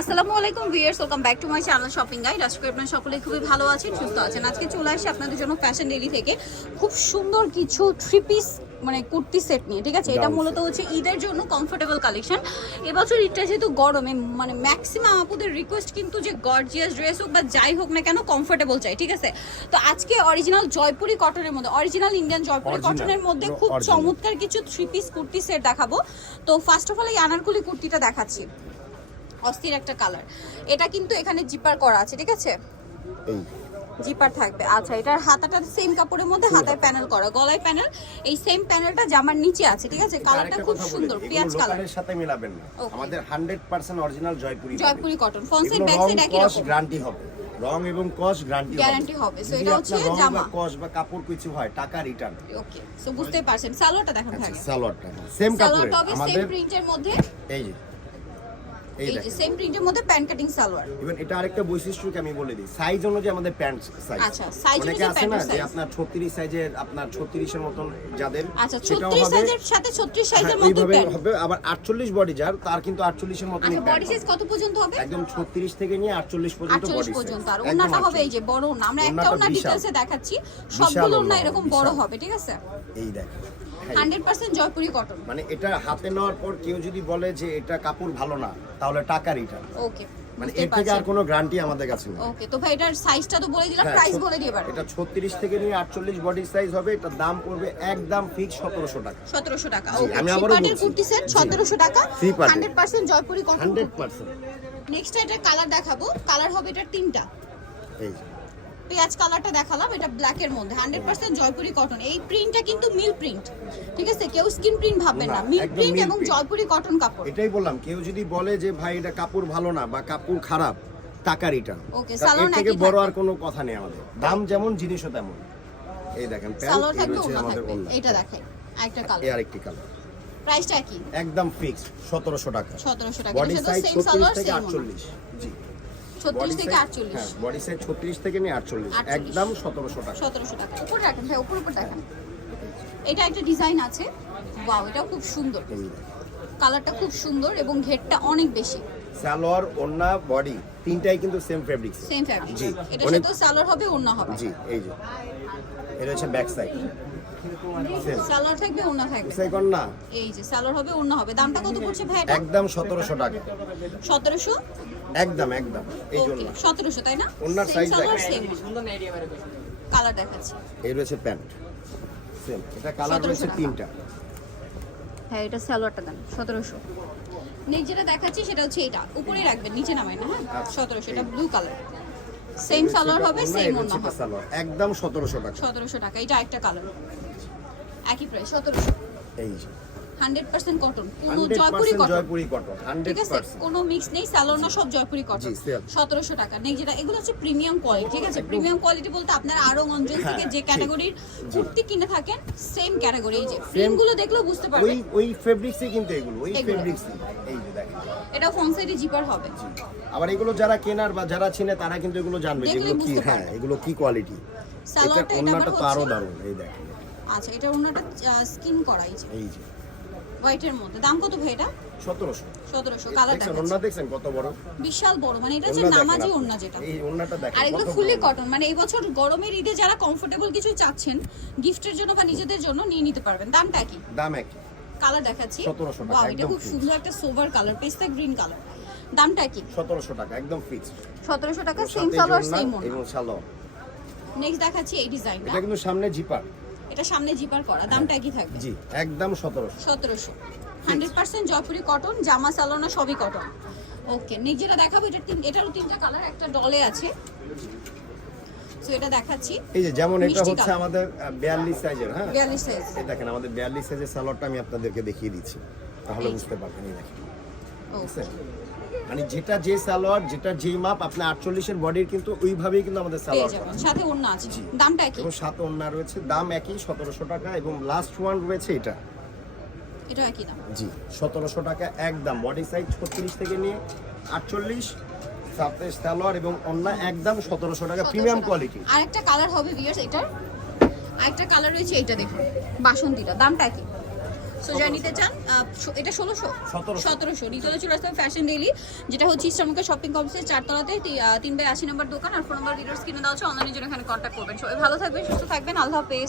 আসসালামু আলাইকুম viewers, welcome back to my channel shopping guide. আজকে আপনারা সকলেই খুবই ভালো আছেন, সুস্থ আছেন। আজকে চলে আসি আপনাদের জন্য ফ্যাশন ডেইলি থেকে খুব সুন্দর কিছু থ্রি পিস মানে কুর্তি সেট নিয়ে, ঠিক আছে? এটা মূলত হচ্ছে ঈদের জন্য কমফোর্টেবল কালেকশন। এবছর ঈদটা যেহেতু গরমে মানে ম্যাক্সিমাম আপুদের রিকোয়েস্ট কিন্তু যে গর্জিয়াস ড্রেস হোক বা যাই হোক না কেন কমফোর্টেবল চাই, ঠিক আছে? তো আজকে অরিজিনাল জয়পুরি কটনের মধ্যে, অরিজিনাল ইন্ডিয়ান জয়পুরি কটনের মধ্যে খুব চমৎকার কিছু থ্রি পিস কুর্তি সেট দেখাবো। তো ফার্স্ট অফ অল এই আনারকুলি কুর্তিটা দেখাচ্ছি, অস্থির একটা কালার। এটা কিন্তু এখানে জিপার করা আছে, ঠিক আছে? এই জিপার থাকবে। আচ্ছা, এটার হাতাটা সেম কাপড়ের মধ্যে হাতায় প্যানেল করা, গলায় প্যানেল, এই সেম প্যানেলটা জামার নিচে আছে, ঠিক আছে? কালারটা খুব সুন্দর, পেঁয়াজ কালারের সাথে মিলাবেন না। আমাদের 100% original Jaipuri cotton. Front side back side একই রকম, গ্যারান্টি হবে। রং এবং কস্ট গ্যারান্টি হবে। সো এটা হচ্ছে জামা, কস্ট বা কাপড় কিছু হয় টাকা রিটার্ন। ওকে, সো বুঝতেই পারছেন। সালোয়ারটা দেখেন থাকে, সালোয়ারটা সেম কাপড়ে আমাদের সেম প্রিন্টের মধ্যে, এই যে এই যে সেম প্রিন্টের মধ্যে প্যান্ট কাটিং সালোয়ার। ইভেন এটা আরেকটা বৈশিষ্ট্য কি আমি বলে দিই, সাইজ অনুযায়ী আমাদের প্যান্ট সাইজ। আচ্ছা, সাইজ অনুযায়ী প্যান্ট সাইজ। যে আপনার 36 সাইজের, আপনার 36 এর মতন যাদের, আচ্ছা 36 সাইজের সাথে 36 সাইজের মধ্যে এইভাবে প্যান্ট হবে। আবার 48 বডি যার, তার কিন্তু 48 এর মতনই আচ্ছা, প্যান্ট। বডি সাইজ কত পর্যন্ত হবে? একদম 36 থেকে নিয়ে 48 পর্যন্ত বডি 48 সাইজ। পর্যন্ত। আর ওন্নাটা হবে এই যে বড় ওন্না, আমরা একটা ওন্না ডিটেইলসে দেখাচ্ছি, সবগুলো ওন্না এরকম বড় হবে, ঠিক আছে? এই দেখেন 100% জয়পুরি কটন। মানে এটা হাতে নেওয়ার পর কেউ যদি বলে যে এটা কাপড় ভালো না, তাহলে টাকা রিটার্ন। ওকে, মানে এর থেকে আর কোনো গ্যারান্টি আমাদের কাছে নেই। ওকে, তো ভাই এটার সাইজটা তো বলে দিলাম, হ্যাঁ, প্রাইস বলে দিই এবার। এটা 36 থেকে নিয়ে 48 বডি সাইজ হবে। এটার দাম পড়বে একদম ফিক্স 1700 টাকা। 1700 টাকা। জি, ওকে, আমি থ্রি আবারও পার্টের বলছি। কুর্তি সেট 1700 টাকা, থ্রি পার্টের। 100% জয়পুরি কটন। 100%। নেক্সট এটা কালার দেখাবো, কালার হবে এটা তিনটা। এই যে পেঁয়াজ কালারটা দেখালাম, এটা ব্ল্যাক এর মধ্যে 100% জয়পুরি কটন। এই প্রিন্টটা কিন্তু মিল প্রিন্ট, ঠিক আছে? কেউ স্কিন প্রিন্ট ভাববেন না, মিল একদম প্রিন্ট মিল এবং প্রিন্ট। জয়পুরি কটন কাপড়। এটাই বললাম, কেউ যদি বলে যে ভাই এটা কাপড় ভালো না বা কাপড় খারাপ, টাকা রিটার্ন। ওকে, এর সালোয়ার থেকে নাকি বড় থাকবে? আর কোনো কথা নেই আমাদের। দাম যেমন জিনিসও তেমন। এই দেখেন সালোয়ার প্যান্ট, থাকবে, এই হচ্ছে ওন্না আমাদের থাকবে। ওন্না। এটা দেখেন আরেকটা এই কালার, আরেকটি কালার। প্রাইসটা কি? একদম ফিক্স 1700 টাকা। 1700 টাকা। বডি এটা তো সাইজ সেম 36 সালোয়ার থেকে সেম 48। জি, 36 থেকে 48। হ্যাঁ, বডি সাইজ 36 থেকে নিয়ে 48, 48 একদম 1700 টাকা। 1700 টাকা। উপর রাখেন ভাই, উপর দেখেন। এটা একটা ডিজাইন আছে, ওয়াও, এটাও খুব সুন্দর, এই দেখেন। কালারটা খুব সুন্দর এবং ঘেরটা অনেক বেশি। সালোয়ার, ওন্না, বডি তিনটাই কিন্তু সেম ফেব্রিক্স। Same fabric. জি, এটা অনেক- সাথে সালোয়ার হবে, ওড়না হবে। জি, এই যে এটা হচ্ছে ব্যাক সাইড। সেম সালোয়ার থাকবে, ওড়না থাকবে। সেকন্ড না, এই যে সালোয়ার হবে, ওড়না হবে। দামটা কত পড়ছে ভাই এটা? একদম 1700 টাকা। 1700। একদম একদম এই জন্য। ওকে, 1700 তাই না? ওড়নার Same সাইজ সালোয়ার, দেখেন। same কালার দেখাচ্ছি। এই রয়েছে প্যান্ট, সেম। এটা কালার 1700 রয়েছে টাকা। তিনটা। হ্যাঁ, এটা সালোয়ারটা দেন 1700। নেক্সট যেটা দেখাচ্ছি সেটা হচ্ছে এটা, উপরে রাখবেন, নিচে নামাই না। হ্যাঁ, 1700। এটা ব্লু কালার, সেম সালোয়ার হবে, সেম ওড়না হবে। সালোয়ার একদম 1700 টাকা। 1700 টাকা। এটা একটা কালার, একই প্রাইস 1700। এই যে 100% কটন, কোনো 100% জয়পুরি কটন, জয়পুরি কটন, ঠিক আছে? 100%। কোনো মিক্স নেই, সালোয়ার না, সব জয়পুরি কটন। জি, same। 1700 টাকা। নেক্সট যেটা, এগুলো হচ্ছে প্রিমিয়াম কোয়ালিটি, ঠিক আছে? প্রিমিয়াম কোয়ালিটি বলতে আপনারা আরো অঞ্চল থেকে যে ক্যাটাগরির কুর্তি কিনে থাকেন, সেম ক্যাটাগরি। এই যে প্রিন্টগুলো দেখলেও বুঝতে ওই পারবেন, ওই ফেব্রিক্সই কিন্তু এগুলো, ওই এগুলো। ফেব্রিক্সই। এই যে দেখেন, এটা ফ্রন্ট সাইডে জিপার হবে। আবার এগুলো যারা কেনার বা যারা চিনে তারা কিন্তু এগুলো জানবে দেখলেই যেগুলো কি, বুঝতে হ্যাঁ পারবে। এগুলো কি কোয়ালিটি। এটা সালোয়ারটা এটা ওন্নাটা আবার তো আরো হচ্ছে, দারুণ। এই দেখেন, আচ্ছা, এটা ওন্নাটা স্কিন করা, এই যে এই যে হোয়াইটের মধ্যে। দাম কত ভাই এটা? 1700। 1700। কালার দেখছেন দেখাচ্ছি, ওন্না, দেখছেন কত বড় বিশাল বড়, মানে এটা হচ্ছে ওন্না দেখেন নামাজি আপনি। ওন্না যেটা। এই ওন্নাটা দেখেন আর এগুলো কত ফুললি বড়। কটন, মানে এই বছর গরমের ঈদে যারা কমফোর্টেবল কিছু চাচ্ছেন গিফটের জন্য বা নিজেদের জন্য নিয়ে নিতে পারবেন। দামটা কি? দাম এক। কালার দেখাচ্ছি, 1700 টাকা, ওয়াও, এটা একদম খুব fixed। সুন্দর একটা সোভার কালার, পেস্তা গ্রিন কালার। দামটা কি? 1700 টাকা, একদম ফিক্স। 1700 টাকা, সেম সালোয়ার, সেম ওন্না। এবং সালোয়ার। নেক্সট দেখাচ্ছি এই ডিজাইনটা, এটা কিন্তু সামনে জিপার। এটা সামনে জিপার করা। দামটা কি থাকবে? জি, একদম 1700। 1700। 100% জয়পুরি কটন, জামা সালোয়ার সবই কটন। ওকে, নেক্সট যেটা দেখাবো, এটারও তিনটা কালার, একটা ডলে আছে। সো এটা দেখাচ্ছি, এই যে যেমন এটা মিষ্টি হচ্ছে কালার। আমাদের 42 সাইজের, হ্যাঁ 42 সাইজ। এই দেখেন আমাদের 42 সাইজের সালোয়ারটা আমি আপনাদেরকে দেখিয়ে দিচ্ছি, তাহলে এই যে। বুঝতে পারবেন। এই দেখেন, ওকে, বুঝছেন? মানে যেটা যে সালোয়ার, যেটা যেই মাপ, আপনি 48 এর বডির কিন্তু ওইভাবেই কিন্তু আমাদের পেয়ে সালোয়ার যাবেন, করা। সাথে ওন্না আছে। জি। দামটা কি? এবং সাথে ওন্না রয়েছে, দাম একই 1700 টাকা। এবং লাস্ট ওয়ান রয়েছে এটা, এটা একই দাম। জি 1700 টাকা একদম। বডি সাইজ 36 থেকে নিয়ে 48, সাথে সালোয়ার এবং ওন্না একদম 1700 টাকা, 1700 প্রিমিয়াম টাকা। কোয়ালিটি। আরেকটা কালার হবে ভিউয়ার্স, এটার আরেকটা কালার রয়েছে, এইটা দেখুন, বাসন্তীটা। দামটা কি? সো যারা নিতে চান এটা 1600 1700 নিতে হলে চলে আসতে হবে ফ্যাশন ডেইলি, যেটা হচ্ছে ইস্টার্নমুখে শপিং কমপ্লেক্সের 4 তলাতে 3/80 নম্বর দোকান। আর ফোন নাম্বার ভিডিওস কিনে দেওয়া হচ্ছে, অনলাইনের জন্য এখানে কন্ট্যাক্ট করবেন। সবাই ভালো থাকবেন, সুস্থ থাকবেন, আল্লাহ হাফেজ।